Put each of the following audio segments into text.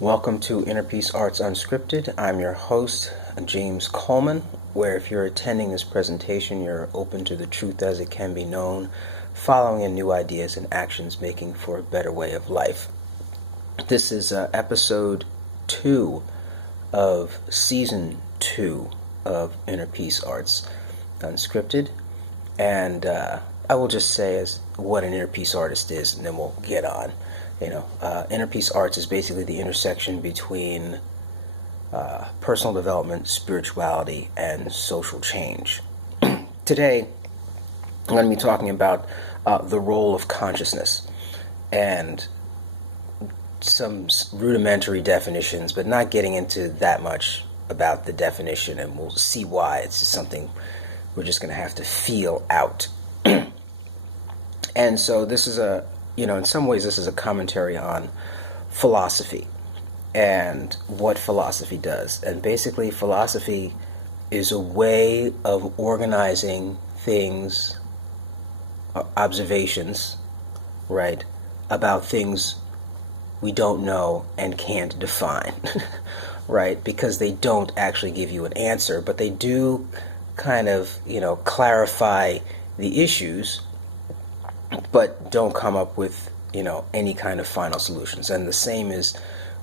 Welcome to Inner Peace Arts Unscripted. I'm your host, James Coleman, where if you're attending this presentation, you're open to the truth as it can be known, following in new ideas and actions, making for a better way of life. This is episode 2 of season 2 of Inner Peace Arts Unscripted. And I will just say as what an inner peace artist is, and then we'll get on. Inner peace arts is basically the intersection between personal development, spirituality, and social change. Today, I'm going to be talking about the role of consciousness and some rudimentary definitions, but not getting into that much about the definition, and we'll see why. It's just something we're just going to have to feel out. And so this is in some ways this is a commentary on philosophy and what philosophy does. And basically philosophy is a way of organizing things, observations, right, about things we don't know and can't define, right, because they don't actually give you an answer, but they do kind of, clarify the issues, but don't come up with, any kind of final solutions. And the same is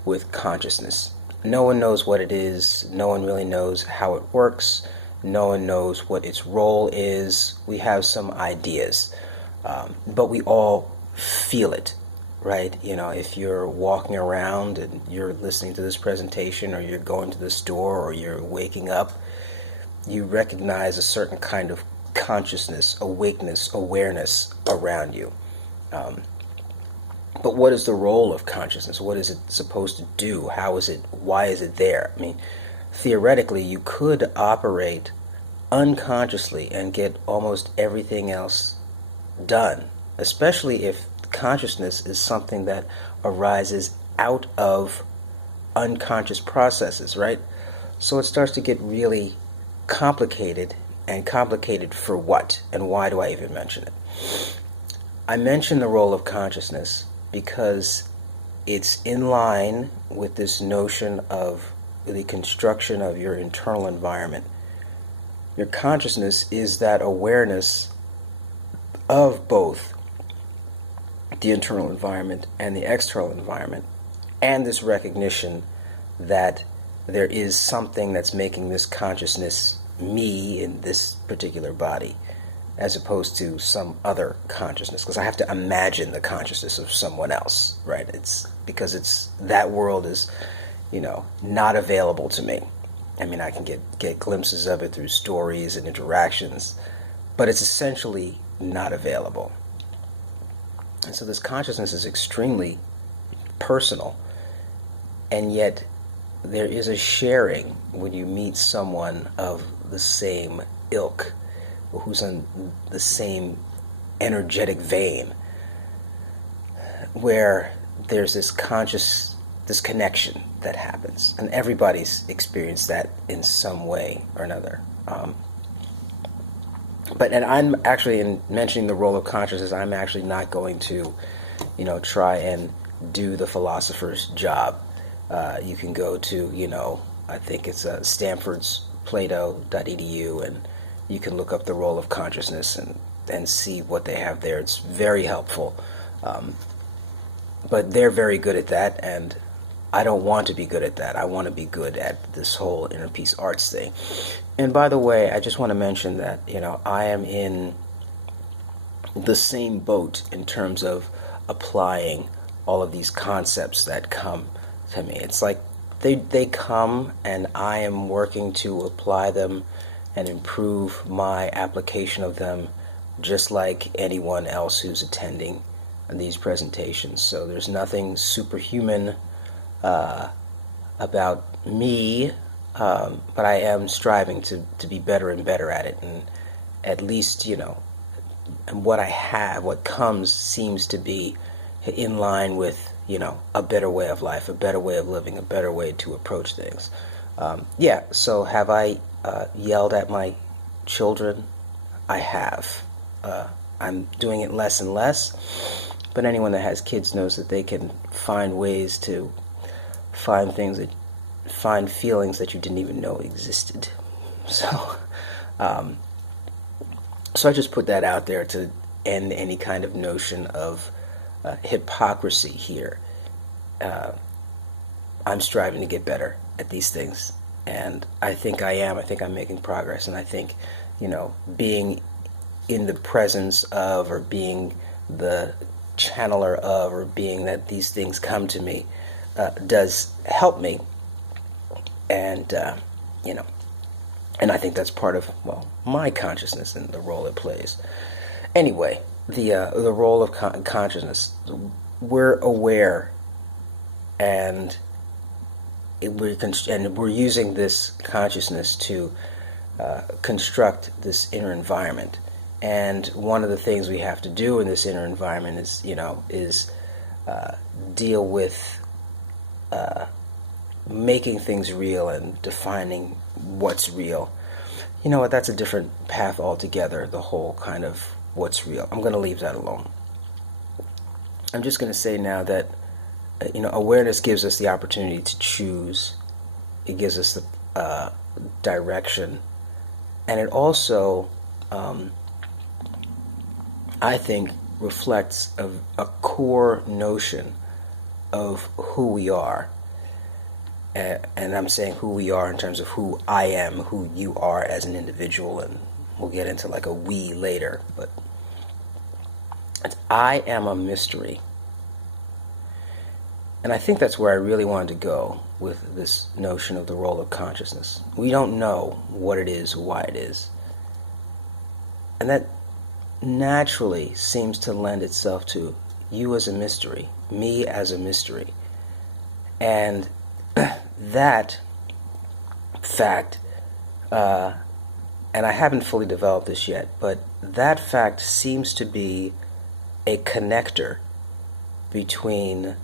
with consciousness. No one knows what it is. No one really knows how it works. No one knows what its role is. We have some ideas, but we all feel it, right? If you're walking around and you're listening to this presentation, or you're going to the store, or you're waking up, you recognize a certain kind of consciousness, awakeness, awareness around you. But what is the role of consciousness? What is it supposed to do? Why is it there? I mean, theoretically, you could operate unconsciously and get almost everything else done, especially if consciousness is something that arises out of unconscious processes, right? So it starts to get really complicated. And complicated for what? And why do I even mention it? I mention the role of consciousness because it's in line with this notion of the construction of your internal environment. Your consciousness is that awareness of both the internal environment and the external environment, and this recognition that there is something that's making this consciousness me in this particular body, as opposed to some other consciousness, because I have to imagine the consciousness of someone else, right? It's because that world is, not available to me. I mean, I can get glimpses of it through stories and interactions, but it's essentially not available. And so this consciousness is extremely personal, and yet there is a sharing when you meet someone of the same ilk, or who's on the same energetic vein, where there's this connection that happens, and everybody's experienced that in some way or another. And I'm actually, in mentioning the role of consciousness, I'm actually not going to, try and do the philosopher's job. You can go to, I think it's Stanford's Plato.edu, and you can look up the role of consciousness and see what they have there. It's very helpful. But they're very good at that, and I don't want to be good at that. I want to be good at this whole inner peace arts thing. And by the way, I just want to mention that, I am in the same boat in terms of applying all of these concepts that come to me. It's like they come, and I am working to apply them and improve my application of them, just like anyone else who's attending these presentations. So there's nothing superhuman about me, but I am striving to be better and better at it, and at least, and what I have, what comes, seems to be in line with, a better way of life, a better way of living, a better way to approach things. So have I yelled at my children? I have. I'm doing it less and less, but anyone that has kids knows that they can find ways to find feelings that you didn't even know existed. So, so I just put that out there to end any kind of notion of hypocrisy here. I'm striving to get better at these things, and I think I am. I think I'm making progress, and I think, being in the presence of, or being the channeler of, or being that these things come to me, does help me, and and I think that's part of, my consciousness and the role it plays. Anyway, the role of consciousness. We're aware, and we're using this consciousness to construct this inner environment. And one of the things we have to do in this inner environment is deal with making things real and defining what's real. You know what? That's a different path altogether. The whole kind of what's real. I'm going to leave that alone. I'm just going to say now that awareness gives us the opportunity to choose. It gives us the direction, and it also, I think, reflects a core notion of who we are. And I'm saying who we are in terms of who I am, who you are as an individual, and we'll get into like a we later. But I am a mystery. And I think that's where I really wanted to go with this notion of the role of consciousness. We don't know what it is, why it is. And that naturally seems to lend itself to you as a mystery, me as a mystery. And that fact, and I haven't fully developed this yet, but that fact seems to be a connector between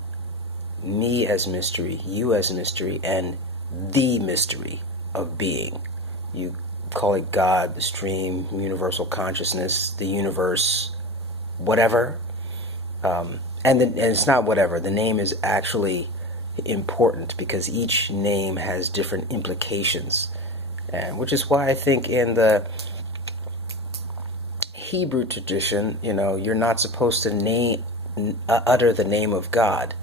me as mystery, you as mystery, and the mystery of being. You call it God, the stream, universal consciousness, the universe, whatever. And it's not whatever. The name is actually important because each name has different implications, and which is why I think in the Hebrew tradition, you're not supposed to utter the name of God.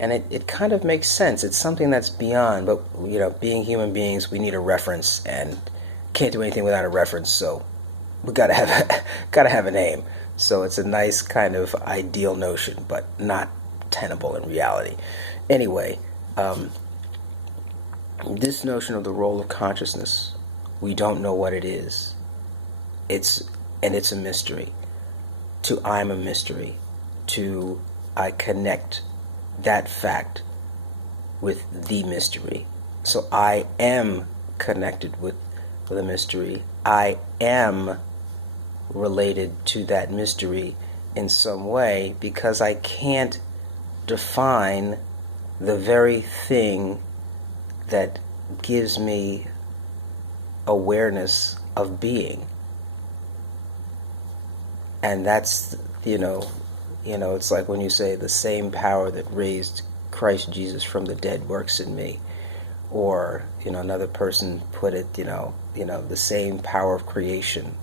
And it kind of makes sense. It's something that's beyond, but being human beings, we need a reference, and can't do anything without a reference. So we gotta have a name. So it's a nice kind of ideal notion, but not tenable in reality. Anyway, this notion of the role of consciousness, we don't know what it is. It's a mystery. To I'm a mystery. To I connect that fact with the mystery. So I am connected with the mystery. I am related to that mystery in some way because I can't define the very thing that gives me awareness of being. And that's, it's like when you say the same power that raised Christ Jesus from the dead works in me. Or, another person put it, the same power of creation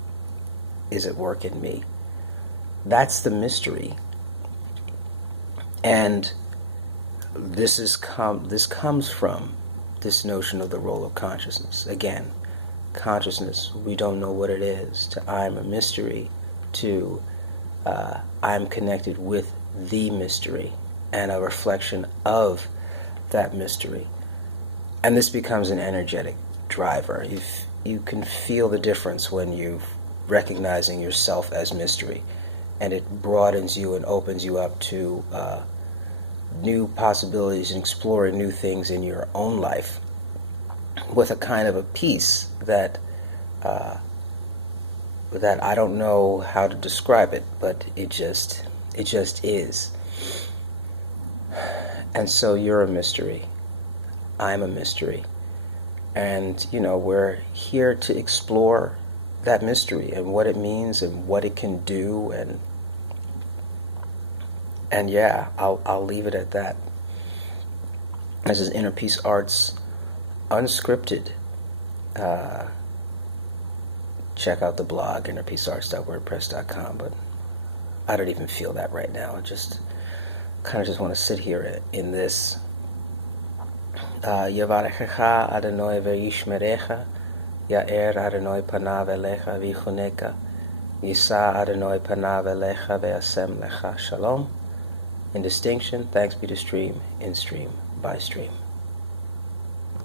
is at work in me. That's the mystery. And this comes from this notion of the role of consciousness. Again, consciousness, we don't know what it is. To I'm a mystery, to I'm connected with the mystery and a reflection of that mystery. And this becomes an energetic driver. You can feel the difference when you're recognizing yourself as mystery, and it broadens you and opens you up to new possibilities and exploring new things in your own life with a kind of a peace that I don't know how to describe it, but it just is. And so you're a mystery. I'm a mystery. And, we're here to explore that mystery and what it means and what it can do. And yeah, I'll leave it at that. This is Inner Peace Arts Unscripted. Check out the blog, innerpeacearts.wordpress.com, but I don't even feel that right now. I just kind of just want to sit here in this. Yavarechecha Adonai ve'yishmerecha, Ya'er Adonai panav elecha v'yichuneka, Yisa Adonai panav elecha ve'asem lecha shalom. In distinction, thanks be to stream, in stream, by stream.